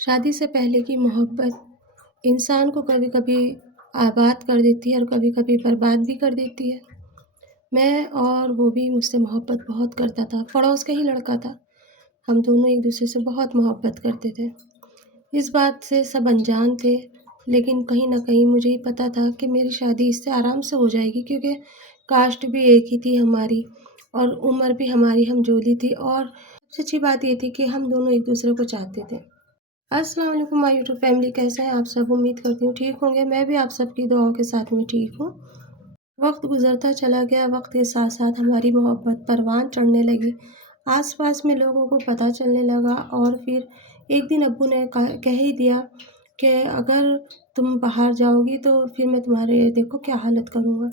शादी से पहले की मोहब्बत इंसान को कभी-कभी आबाद कर देती है और कभी-कभी बर्बाद भी कर देती है। मैं और वो भी मुझसे मोहब्बत बहुत करता था, पड़ोस का ही लड़का था। हम दोनों एक-दूसरे से बहुत मोहब्बत करते थे। इस बात से सब अनजान थे, लेकिन कहीं न कहीं मुझे ये पता था कि मेरी शादी इससे आराम से हो जाएगी क्योंकि कास्ट भी एक ही थी हमारी और उम्र भी हमारी हमजोली थी और सबसे अच्छी बात ये थी कि हम दोनों एक-दूसरे को चाहते थे। अस्सलाम वालेकुम माय यूट्यूब फैमिली, कैसे हैं आप सब? उम्मीद करती हूँ ठीक होंगे। मैं भी आप सबकी दुआओं के साथ में ठीक हूँ। वक्त गुजरता चला गया, वक्त के साथ साथ हमारी मोहब्बत परवान चढ़ने लगी। आसपास में लोगों को पता चलने लगा और फिर एक दिन अब्बू ने कह ही दिया कि अगर तुम बाहर जाओगी तो फिर मैं तुम्हारे देखो क्या हालत करूँगा।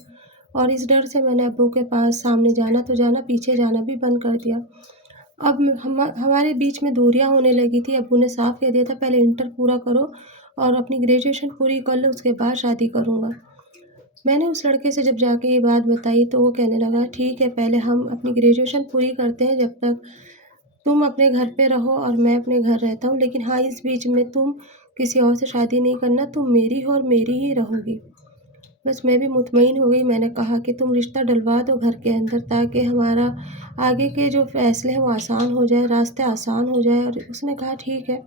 और इस डर से मैंने अब्बू के पास सामने जाना तो जाना, पीछे जाना भी बंद कर दिया। अब हमारे बीच में दूरियाँ होने लगी थी। अब्बू ने साफ़ कह दिया था पहले इंटर पूरा करो और अपनी ग्रेजुएशन पूरी कर लो, उसके बाद शादी करूँगा। मैंने उस लड़के से जब जाके ये बात बताई तो वो कहने लगा ठीक है, पहले हम अपनी ग्रेजुएशन पूरी करते हैं, जब तक तुम अपने घर पे रहो और मैं अपने घर रहता हूँ। लेकिन हाँ, इस बीच में तुम किसी और से शादी नहीं करना, तुम मेरी हो और मेरी ही रहोगी। बस मैं भी मुतमईन हो गई। मैंने कहा कि तुम रिश्ता डलवा दो घर के अंदर ताकि हमारा आगे के जो फ़ैसले हैं वो आसान हो जाए, रास्ते आसान हो जाए। और उसने कहा ठीक है।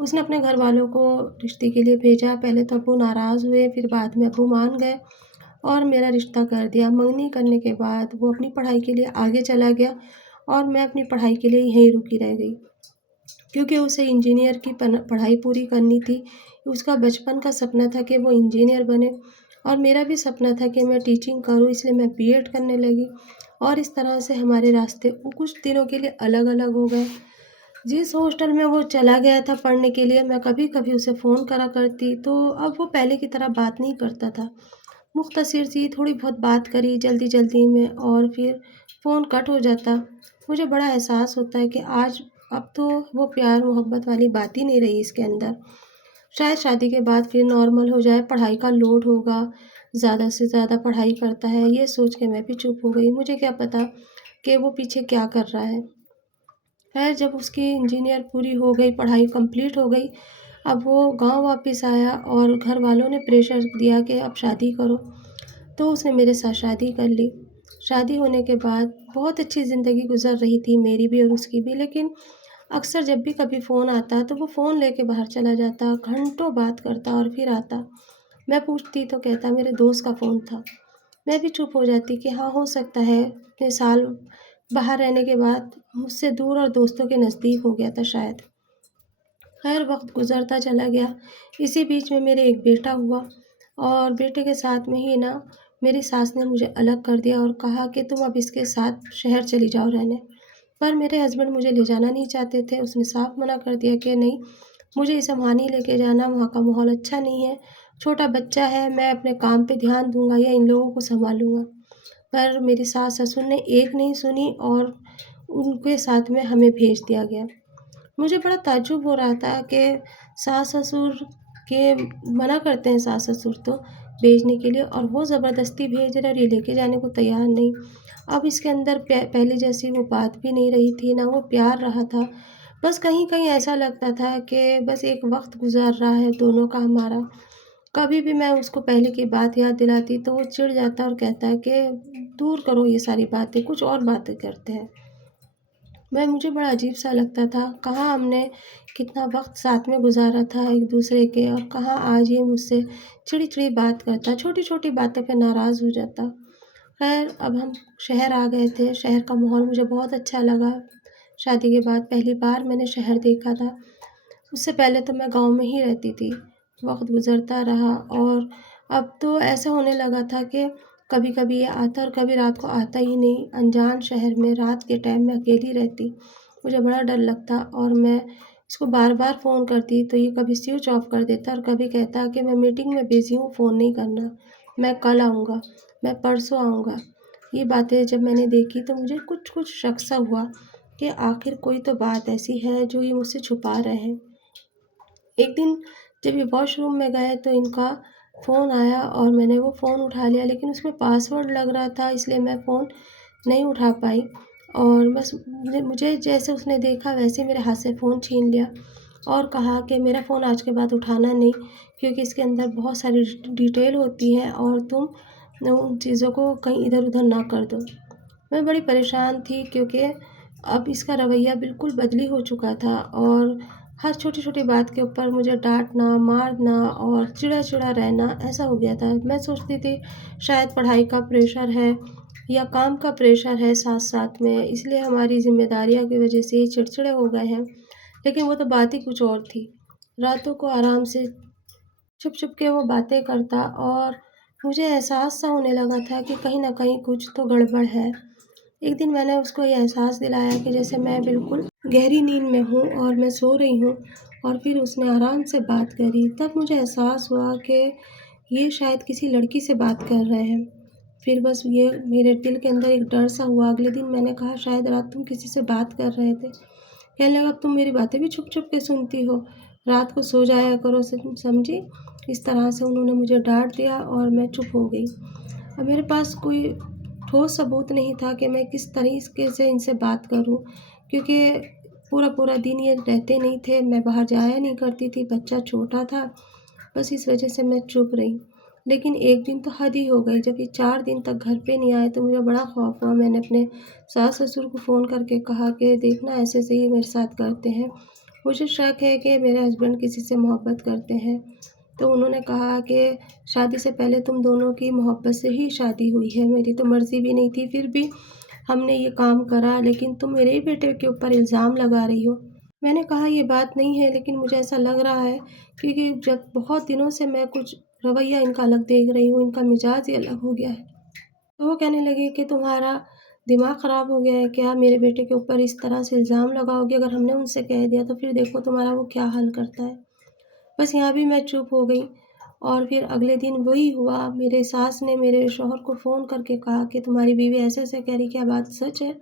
उसने अपने घरवालों को रिश्ते के लिए भेजा। पहले तो अब्बू नाराज़ हुए, फिर बाद में अब्बू मान गए और मेरा रिश्ता कर दिया। मंगनी करने के बाद वो अपनी पढ़ाई के लिए आगे चला गया और मैं अपनी पढ़ाई के लिए यहीं रुकी रह गई। क्योंकि उसे इंजीनियर की पढ़ाई पूरी करनी थी। उसका बचपन का सपना था कि वो इंजीनियर बने और मेरा भी सपना था कि मैं टीचिंग करूँ, इसलिए मैं बीएड करने लगी और इस तरह से हमारे रास्ते कुछ दिनों के लिए अलग-अलग हो गए। जिस हॉस्टल में वो चला गया था पढ़ने के लिए, मैं कभी-कभी उसे फ़ोन करा करती, तो अब वो पहले की तरह बात नहीं करता था। मुख्तसर सी थोड़ी बहुत बात करी जल्दी-जल्दी में और फिर फ़ोन कट हो जाता। मुझे बड़ा एहसास होता है कि आज अब तो वो प्यार मोहब्बत वाली बात ही नहीं रही इसके अंदर। शायद शादी के बाद फिर नॉर्मल हो जाए, पढ़ाई का लोड होगा, ज़्यादा से ज़्यादा पढ़ाई करता है, ये सोच के मैं भी चुप हो गई। मुझे क्या पता कि वो पीछे क्या कर रहा है। खैर जब उसकी इंजीनियर पूरी हो गई, पढ़ाई कंप्लीट हो गई, अब वो गाँव वापस आया और घर वालों ने प्रेशर दिया कि अब शादी करो। तो उसने मेरे साथ शादी कर ली। शादी होने के बाद बहुत अच्छी ज़िंदगी गुज़र रही थी मेरी भी और उसकी भी, लेकिन अक्सर जब भी कभी फ़ोन आता तो वो फ़ोन लेके बाहर चला जाता, घंटों बात करता और फिर आता। मैं पूछती तो कहता मेरे दोस्त का फ़ोन था। मैं भी चुप हो जाती कि हाँ, हो सकता है इतने साल बाहर रहने के बाद मुझसे दूर और दोस्तों के नज़दीक हो गया था शायद। खैर वक़्त गुज़रता चला गया। इसी बीच में मेरे एक बेटा हुआ और बेटे के साथ में ही ना मेरी सास ने मुझे अलग कर दिया और कहा कि तुम अब इसके साथ शहर चली जाओ रहने। पर मेरे हस्बैंड मुझे ले जाना नहीं चाहते थे। उसने साफ मना कर दिया कि नहीं, मुझे इसे वहाँ नहीं लेके जाना, वहाँ का माहौल अच्छा नहीं है। छोटा बच्चा है, मैं अपने काम पे ध्यान दूँगा या इन लोगों को सँभालूँगा। पर मेरी सास-ससुर ने एक नहीं सुनी और उनके साथ में हमें भेज दिया गया। मुझे बड़ा ताज्जुब हो रहा था कि सास-ससुर के मना करते हैं सास-ससुर तो भेजने के लिए और वो ज़बरदस्ती भेज रहे हैं और ये लेके जाने को तैयार नहीं। अब इसके अंदर पहले जैसी वो बात भी नहीं रही थी, ना वो प्यार रहा था। बस कहीं-कहीं ऐसा लगता था कि बस एक वक़्त गुज़र रहा है दोनों का हमारा। कभी भी मैं उसको पहले की बात याद दिलाती तो वो चिढ़ जाता और कहता है कि दूर करो ये सारी बातें, कुछ और बातें करते हैं। मुझे बड़ा अजीब-सा लगता था, कहाँ हमने कितना वक़्त साथ में गुज़ारा था एक-दूसरे के और कहाँ आज ये मुझसे चिड़ी-चिड़ी बात करता, छोटी-छोटी बातों पे नाराज़ हो जाता। ख़ैर अब हम शहर आ गए थे, शहर का माहौल मुझे बहुत अच्छा लगा। शादी के बाद पहली बार मैंने शहर देखा था, उससे पहले तो मैं गाँव में ही रहती थी। वक़्त गुज़रता रहा और अब तो ऐसा होने लगा था कि कभी-कभी ये आता और कभी रात को आता ही नहीं। अनजान शहर में रात के टाइम मैं अकेली रहती। मुझे बड़ा डर लगता और मैं इसको बार-बार फ़ोन करती तो ये कभी स्विच ऑफ कर देता और कभी कहता कि मैं मीटिंग में बिज़ी हूँ, फ़ोन नहीं करना। मैं कल आऊँगा, मैं परसों आऊँगा। ये बातें जब मैंने देखी तो मुझे कुछ-कुछ शक सा हुआ कि आखिर कोई तो बात ऐसी है जो ये मुझसे छुपा रहे हैं। एक दिन जब ये वॉशरूम में गए तो इनका फ़ोन आया और मैंने वो फ़ोन उठा लिया, लेकिन उसमें पासवर्ड लग रहा था इसलिए मैं फ़ोन नहीं उठा पाई और बस मुझे मुझे जैसे उसने देखा वैसे ही मेरे हाथ से फ़ोन छीन लिया और कहा कि मेरा फ़ोन आज के बाद उठाना नहीं, क्योंकि इसके अंदर बहुत सारी डिटेल होती है और तुम उन चीज़ों को कहीं इधर-उधर ना कर दो। मैं बड़ी परेशान थी, क्योंकि अब इसका रवैया बिल्कुल बदली हो चुका था और हर छोटी-छोटी बात के ऊपर मुझे डाँटना, मारना और चिढ़ा-चिढ़ा रहना, ऐसा हो गया था। मैं सोचती थी शायद पढ़ाई का प्रेशर है या काम का प्रेशर है साथ-साथ में, इसलिए हमारी ज़िम्मेदारियों की वज़ह से ये चिड़चिड़े हो गए हैं। लेकिन वो तो बात ही कुछ और थी। रातों को आराम से छुप-छुप के वो बातें करता और मुझे एहसास सा होने लगा था कि कहीं न कहीं कुछ तो गड़बड़ है। एक दिन मैंने उसको ये एहसास दिलाया कि जैसे मैं बिल्कुल गहरी नींद में हूँ और मैं सो रही हूँ, और फिर उसने आराम से बात करी। तब मुझे एहसास हुआ कि ये शायद किसी लड़की से बात कर रहे हैं। फिर बस ये मेरे दिल के अंदर एक डर सा हुआ। अगले दिन मैंने कहा, शायद रात तुम किसी से बात कर रहे थे। कहने लगा, अब तुम मेरी बातें भी छुप-छुप के सुनती हो। रात को सो जाया करो, समझी? इस तरह से उन्होंने मुझे डाँट दिया और मैं चुप हो गई। अब मेरे पास कोई ठोस सबूत नहीं था कि मैं किस तरीके से इनसे बात करूं, क्योंकि पूरा-पूरा दिन ये रहते नहीं थे, मैं बाहर जाया नहीं करती थी, बच्चा छोटा था, बस इस वजह से मैं चुप रही। लेकिन एक दिन तो हद ही हो गई, जब ये 4 दिन तक घर पे नहीं आए तो मुझे बड़ा खौफ हुआ। मैंने अपने सास-ससुर को फ़ोन करके कहा कि देखना, ऐसे-ऐसे ये मेरे साथ करते हैं। मुझे शक है कि मेरे हस्बैंड किसी से मोहब्बत करते हैं। तो उन्होंने कहा कि शादी से पहले तुम दोनों की मोहब्बत से ही शादी हुई है, मेरी तो मर्ज़ी भी नहीं थी, फिर भी हमने ये काम करा, लेकिन तुम मेरे ही बेटे के ऊपर इल्ज़ाम लगा रही हो। मैंने कहा, ये बात नहीं है, लेकिन मुझे ऐसा लग रहा है, क्योंकि जब बहुत दिनों से मैं कुछ रवैया इनका अलग देख रही हूँ, इनका मिजाज ही अलग हो गया है। तो वो कहने लगे कि तुम्हारा दिमाग ख़राब हो गया है क्या? मेरे बेटे के ऊपर इस तरह से इल्ज़ाम लगाओगे, अगर हमने उनसे कह दिया तो फिर देखो तुम्हारा वो क्या हाल करता है। बस यहाँ भी मैं चुप हो गई। और फिर अगले दिन वही हुआ, मेरे सास ने मेरे शौहर को फ़ोन करके कहा कि तुम्हारी बीवी ऐसे-ऐसे कह रही, क्या बात सच है?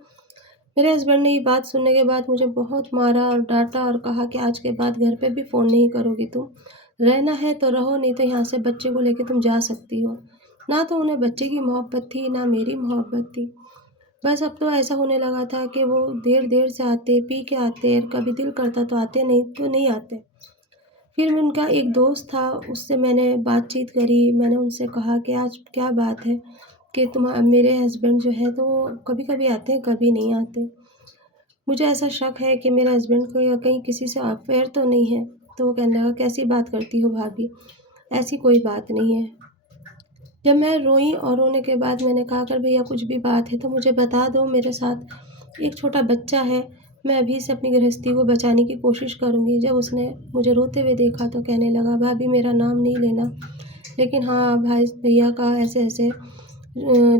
मेरे हस्बैंड ने ये बात सुनने के बाद मुझे बहुत मारा और डाँटा और कहा कि आज के बाद घर पे भी फ़ोन नहीं करोगी तुम। रहना है तो रहो, नहीं तो यहाँ से बच्चे को लेके तुम जा सकती हो। ना तो उन्हें बच्चे की मोहब्बत थी, ना मेरी मोहब्बत थी। बस अब तो ऐसा होने लगा था कि वो देर-देर से आते, पी के आते, कभी दिल करता तो आते, नहीं तो नहीं आते। फिर मैं उनका एक दोस्त था, उससे मैंने बातचीत करी। मैंने उनसे कहा कि आज क्या बात है कि मेरे हस्बैंड जो है तो वो कभी-कभी आते हैं, कभी नहीं आते। मुझे ऐसा शक है कि मेरे हस्बैंड को या कहीं किसी से अफ़ेयर तो नहीं है। तो वो कहने लगा, कैसी बात करती हो भाभी? ऐसी कोई बात नहीं है। जब मैं रोई और रोने के बाद मैंने कहा, अगर भैया कुछ भी बात है तो मुझे बता दो, मेरे साथ एक छोटा बच्चा है, मैं अभी से अपनी गृहस्थी को बचाने की कोशिश करूँगी। जब उसने मुझे रोते हुए देखा तो कहने लगा, भाभी मेरा नाम नहीं लेना, लेकिन हाँ, भाई भैया का ऐसे-ऐसे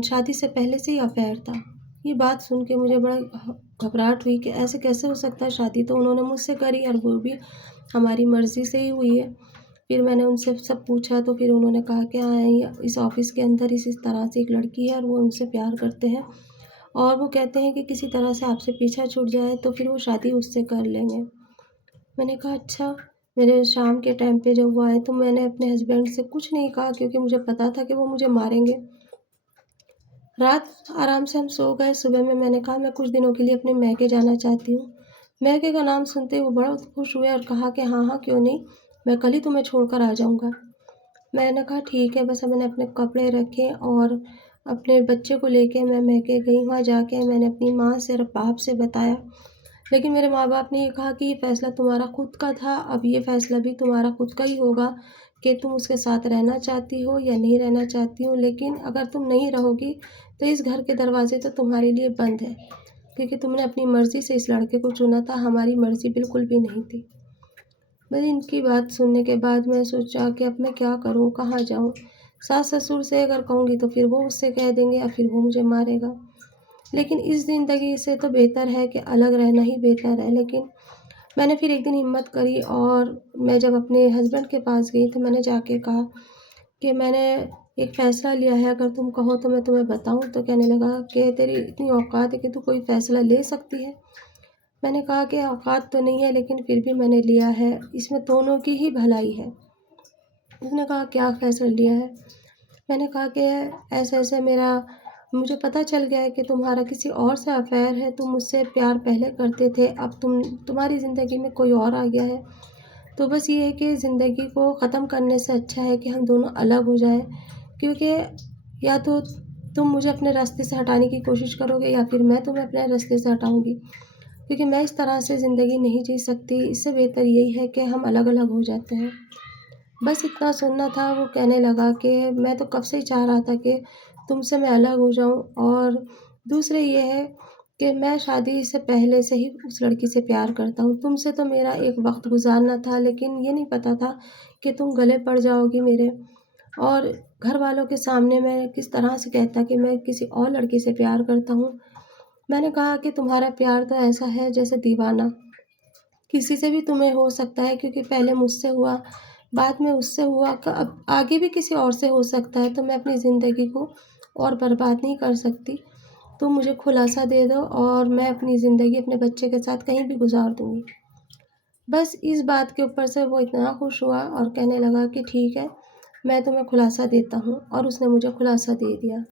शादी से पहले से ही अफ़ेयर था। ये बात सुन के मुझे बड़ा घबराहट हुई कि ऐसे कैसे हो सकता है, शादी तो उन्होंने मुझसे करी और वो भी हमारी मर्ज़ी से ही हुई है। फिर मैंने उनसे सब पूछा तो फिर उन्होंने कहा कि हाँ, ये इस ऑफ़िस के अंदर इस तरह से एक लड़की है और वो उनसे प्यार करते हैं और वो कहते हैं कि किसी तरह से आपसे पीछा छूट जाए तो फिर वो शादी उससे कर लेंगे। मैंने कहा, अच्छा। मेरे शाम के टाइम पे जब वो आए तो मैंने अपने हस्बैंड से कुछ नहीं कहा, क्योंकि मुझे पता था कि वो मुझे मारेंगे। रात आराम से हम सो गए। सुबह में मैंने कहा, मैं कुछ दिनों के लिए अपने मायके जाना चाहती हूँ। मायके का नाम सुनते ही वो बड़ा खुश हुए और कहा कि हाँ, हाँ, क्यों नहीं, मैं कल ही तुम्हें छोड़कर आ जाऊँगा। मैंने कहा, ठीक है। बस मैंने अपने कपड़े रखे और अपने बच्चे को लेके मैं मायके गई। वहाँ जाके मैंने अपनी माँ से और बाप से बताया, लेकिन मेरे माँ-बाप ने ये कहा कि ये फ़ैसला तुम्हारा खुद का था, अब ये फ़ैसला भी तुम्हारा खुद का ही होगा कि तुम उसके साथ रहना चाहती हो या नहीं रहना चाहती हो। लेकिन अगर तुम नहीं रहोगी, तो इस घर के दरवाज़े तो तुम्हारे लिए बंद हैं, क्योंकि तुमने अपनी मर्ज़ी से इस लड़के को चुना था, हमारी मर्ज़ी बिल्कुल भी नहीं थी। बस इनकी बात सुनने के बाद मैं सोचा कि अब मैं क्या करूँ, कहाँ जाऊँ? सास-ससुर से अगर कहूँगी तो फिर वो मुझसे कह देंगे या फिर वो मुझे मारेगा। लेकिन इस ज़िंदगी से तो बेहतर है कि अलग रहना ही बेहतर है। लेकिन मैंने फिर एक दिन हिम्मत करी और मैं जब अपने हस्बैंड के पास गई तो मैंने जाके कहा कि मैंने एक फ़ैसला लिया है, अगर तुम कहो तो मैं तुम्हें बताऊँ? तो कहने लगा कि तेरी इतनी औकात है कि तू कोई फ़ैसला ले सकती है? मैंने कहा कि औकात तो नहीं है, लेकिन फिर भी मैंने लिया है, इसमें दोनों की ही भलाई है। उसने कहा, क्या फ़ैसला लिया है? मैंने कहा कि ऐसे-ऐसे मेरा मुझे पता चल गया है कि तुम्हारा किसी और से अफ़ेयर है, तुम मुझसे प्यार पहले करते थे, अब तुम्हारी ज़िंदगी में कोई और आ गया है। तो बस ये है कि ज़िंदगी को ख़त्म करने से अच्छा है कि हम दोनों अलग हो जाएँ, क्योंकि या तो तुम मुझे अपने रास्ते से हटाने की कोशिश करोगे या फिर मैं तुम्हें अपने रास्ते से हटाऊँगी, क्योंकि मैं इस तरह से ज़िंदगी नहीं जी सकती। इससे बेहतर यही है कि हम अलग-अलग हो जाते हैं। बस इतना सुनना था। वो कहने लगा कि मैं तो कब से ही चाह रहा था कि तुमसे मैं अलग हो जाऊँ, और दूसरे ये है कि मैं शादी से पहले से ही उस लड़की से प्यार करता हूँ। तुमसे तो मेरा एक वक़्त गुज़ारना था, लेकिन ये नहीं पता था कि तुम गले पड़ जाओगी मेरे, और घरवालों के सामने मैं किस तरह से कहता कि मैं किसी और लड़के से प्यार करता हूँ। मैंने कहा कि तुम्हारा प्यार तो ऐसा है जैसे दीवाना, किसी से भी तुम्हें हो सकता है, क्योंकि पहले मुझसे हुआ, बाद में उससे हुआ, अब आगे भी किसी और से हो सकता है, तो मैं अपनी ज़िंदगी को और बर्बाद नहीं कर सकती। तुम मुझे खुलासा दे दो और मैं अपनी ज़िंदगी अपने बच्चे के साथ कहीं भी गुज़ार दूँगी। बस इस बात के ऊपर से वो इतना खुश हुआ और कहने लगा कि ठीक है, मैं तुम्हें खुलासा देता हूँ, और उसने मुझे खुलासा दे दिया।